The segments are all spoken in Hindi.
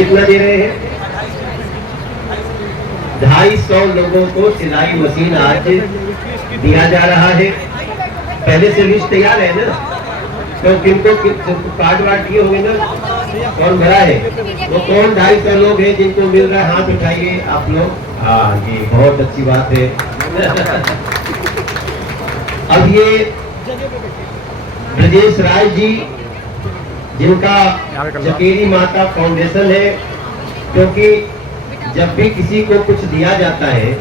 कितना दे रहे हैं? 250 लोगों को सिलाई मशीन आज दिया जा रहा है। पहले से लिस्ट तैयार है ना, तो किनको कार्ड वार्ड किए होंगे ना, कौन भरा है? वो कौन 250 लोग हैं जिनको मिल रहा है? हाथ उठाइए आप लोग। हाँ जी, बहुत अच्छी बात है। अब ये ब्रजेश राय जी, जिनका जकेरी माता फाउंडेशन है, क्योंकि जब भी किसी को कुछ दिया जाता है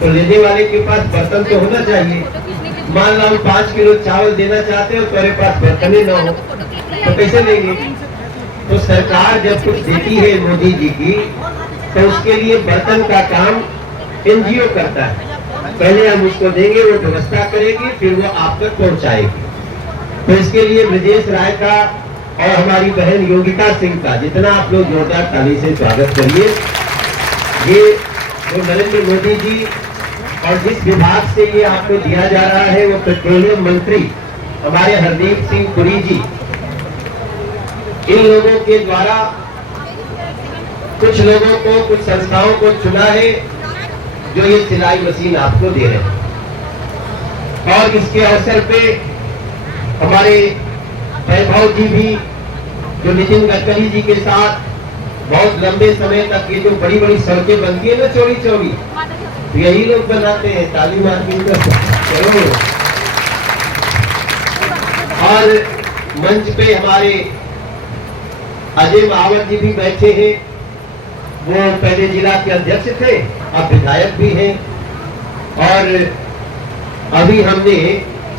तो लेने वाले के पास बर्तन तो होना चाहिए। मान लो 5 किलो चावल देना चाहते हो, तुम्हारे पास बर्तन ही ना हो तो कैसे लेंगे? तो सरकार जब कुछ देती है मोदी जी की, तो उसके लिए बर्तन का काम एनजीओ करता है। पहले हम उसको देंगे, वो व्यवस्था करेगी, फिर वो आप तक पहुंचाएगी। तो इसके लिए ब्रजेश राय का और हमारी बहन योगिता सिंह का जितना आप लोग जोरदार ताली से स्वागत करिए। ये जो नरेंद्र मोदी जी और जिस विभाग से ये आपको दिया जा रहा है, वो पेट्रोलियम मंत्री हमारे हरदीप सिंह पुरी जी, इन लोगों के द्वारा कुछ लोगों को, कुछ संस्थाओं को चुना है जो ये सिलाई मशीन आपको दे रहे हैं। और इसके अवसर पे हमारे वैभव जी भी, जो नितिन गडकरी जी के साथ बहुत लंबे समय तक ये जो बड़ी बड़ी सड़कें बनती है ना, चौड़ी चौड़ी, तो यही लोग बनाते हैं। ताली मार के चलो। और मंच पे हमारे अजय महावत जी भी बैठे हैं। वो पहले जिला के अध्यक्ष थे, अब विधायक भी हैं। और अभी हमने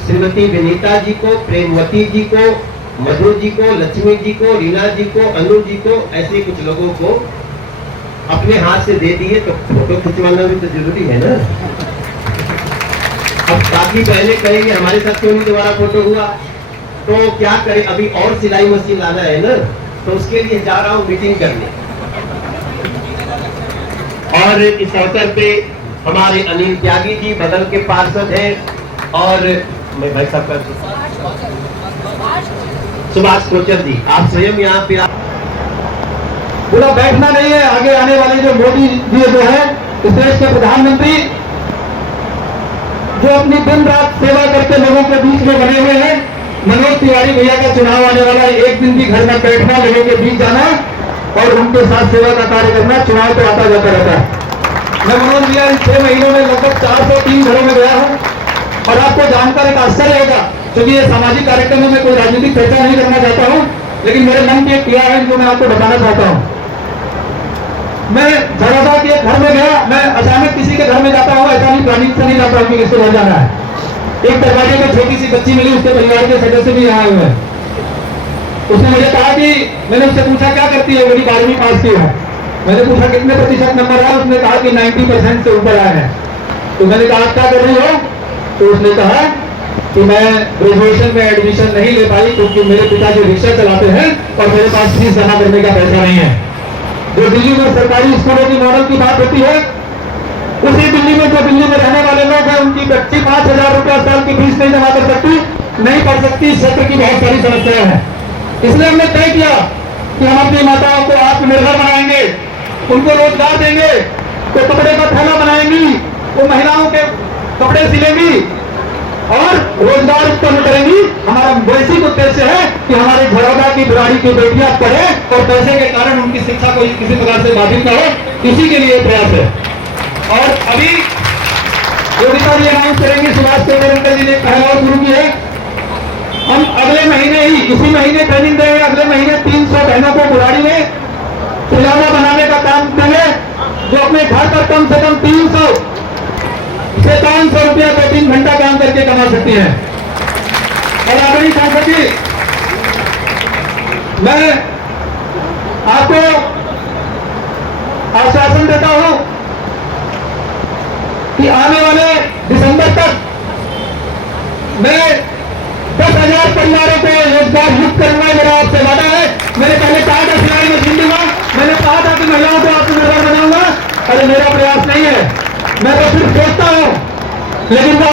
श्रीमती विनीता जी को, प्रेमवती जी को, मधु जी को, लक्ष्मी जी को, रीना जी को, अनु जी को, ऐसे कुछ लोगों को अपने हाथ से दे दिए। तो फोटो खिंचवाना भी तो जरूरी है ना। अब बाकी पहले कहेंगे हमारे साथ क्यों नहीं दोबारा फोटो हुआ, तो क्या करें, अभी और सिलाई मशीन लाना है ना, तो उसके लिए जा रहा हूँ मीटिंग करने। और इस अवसर पे हमारे अनिल त्यागी जी बदल के पार्षद हैं, और मैं भाई साहब का सुभाष कोचर जी, आप स्वयं यहाँ पे पूरा बैठना नहीं है। आगे आने वाले जो मोदी जी जो है, इस देश के प्रधानमंत्री, जो अपनी दिन रात सेवा करके लोगों के बीच में बने हुए हैं। मनोज तिवारी भैया का चुनाव आने वाला है, एक दिन भी घर में बैठना, लोगों के बीच जाना और उनके साथ सेवा का कार्य करना। चुनाव तो आता जाता रहता है। मैं मनोज भैया इन 6 महीनों में लगभग 403 घरों में गया हूँ, और आपको जानकर एक आश्चर्य होगा, क्योंकि ये सामाजिक कार्यक्रमों में कोई राजनीतिक चर्चा नहीं करना चाहता हूँ, लेकिन मेरे मन की एक क्रिया है जो मैं आपको बताना चाहता हूँ। मैं झरोदा के घर में गया, मैं अचानक किसी के घर में जाता हूँ, ऐसा नहीं प्लानिंग से नहीं जाता हूँ कि किसके घर जाना है। एक दरवाजे में छोटी सी बच्ची मिली, उसके परिवार के सदस्य भी आए हुए हैं। उसने मुझे कहा कि, मैंने उससे पूछा क्या करती है, मेरी 12वीं पास की है। मैंने पूछा कितने प्रतिशत नंबर आए, उसने कहा कि 90% से ऊपर आए हैं। तो मैंने कहा क्या कर रही हो? तो उसने कहा कि मैं ग्रेजुएशन में एडमिशन नहीं ले पाई क्योंकि मेरे पिताजी रिक्शा चलाते हैं और मेरे पास फीस जमा करने का पैसा नहीं है। जो दिल्ली में सरकारी स्कूलों की मॉडल की बात होती है, उसी दिल्ली में जो दिल्ली में रहने वाले लोग हैं, उनकी बच्ची 5,000 रुपया साल की फीस नहीं जमा कर सकती, नहीं पढ़ सकती। इस क्षेत्र की बहुत सारी समस्याएं हैं। इसलिए हमने तय किया कि हम अपनी माताओं को आत्मनिर्भर बनाएंगे, उनको रोजगार देंगे, तो कपड़े का थैला बनाएंगी, वो महिलाओं के कपड़े सिलेंगी और रोजगार उत्पन्न करेंगी। हमारा बेसिक उद्देश्य है कि हमारे झरोदा की बुराड़ी की बेटियां पढ़े और पैसे के कारण उनकी शिक्षा को किसी प्रकार से बाधित न हो, इसी के लिए प्रयास है। और अभी योगिता जी अनाउंस करेंगे, सुभाष चंद्र जी ने पहल और शुरू की है। हम अगले महीने ही, इसी महीने ट्रेनिंग देंगे, अगले महीने 300 बहनों को बुराड़ी में खिलौना बनाने का काम देंगे, जो अपने घर पर कम से कम 300 से 500 रुपया 2-3 घंटा काम करके कमा सकती हैं। और आदरणीय सांसद जी, मैं आपको आश्वासन देता हूं कि आने वाले दिसंबर तक मैं 10,000 परिवारों को रोजगार मुक्त करूंगा। मेरा आपसे वादा है। मैंने पहले कहा था सिलाई मशीन दूंगा, मैंने कहा था कि महिलाओं को आत्मनिर्भर बनाऊंगा। अरे मेरा प्रयास नहीं है, मैं तो सिर्फ सोचता हूं, लेकिन वो